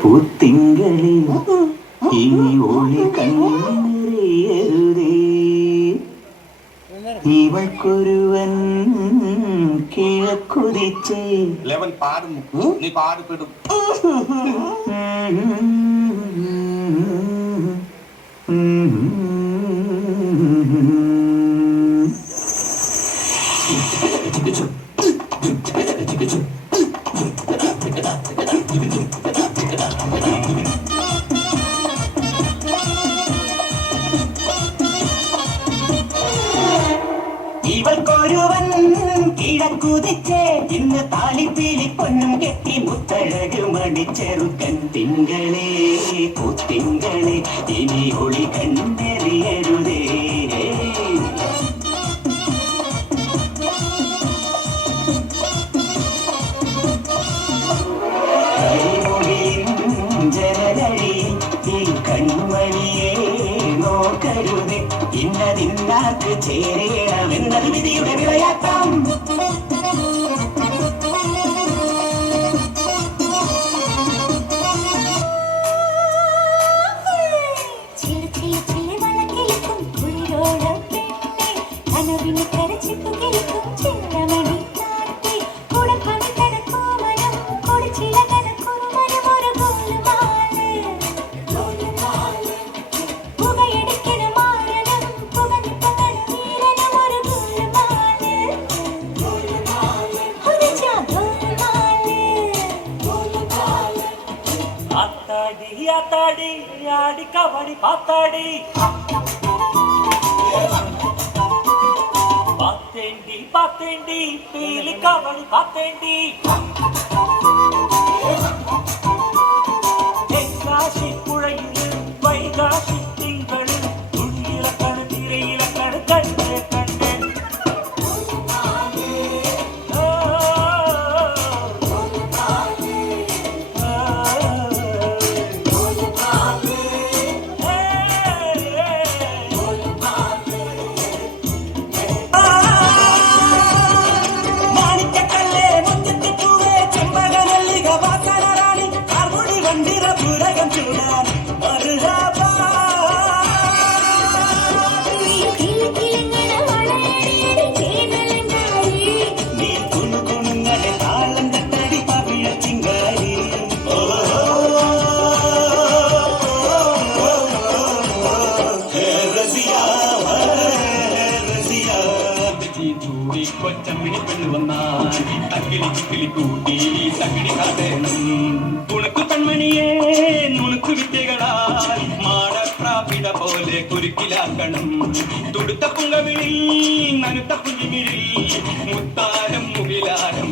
പൂത്തിങ്കളിൽ ഇനി ഒളി കണ്ണെറിയരുതേ ഇവൾക്കൊരുവൻ കിഴക്കുതിച്ചേ പാടുന്നു നീ പാടുപെടും ഇവൾക്കൊരുവൻ കിഴക്കുതിച്ചേ ഇന്ന് താലിപ്പീലി പൊന്നും കെട്ടി മുത്തഴകു മണിച്ചെറുക്കൻ തിങ്കളേ പൂത്തിങ്കളെ ഇനി ഒളി കണ്ടെറിയരുതേ ജനലഴി ഈ കൺമണിയെ നോക്കരുതേ ഇന്നതിന്നാക്ക് ചേരണമെന്നത് വിധിയുടെ വിളയാട്ടം ఆతాడి ఆడి కబడి పాతాడి పాతేండి పాతేండి పీలి కబడి పాతేండి തെങ്കാശി പുഴയിൽ വൈകാശി തിങ്കളിൽ തുള്ളിയിലക്കണ് തിരയിലക്കണ് കണ്ട് കണ്ട് കൊച്ചമ്മിണി പെണ്ണു വന്നാൽ തക്കിലി ചിക്കിലി കൂട്ടി തക്കിടി കാതേണം തുണക്കു പെൺമണിയെ നുണുക്കു വിദ്യകളാൽ മാടപ്രാപിട പോലെ കുരുക്കിലാക്കണം തുടുത്ത പുങ്കവിളി നനുത്ത പുഞ്ചിമിഴി മുത്താരം മുകിലാരം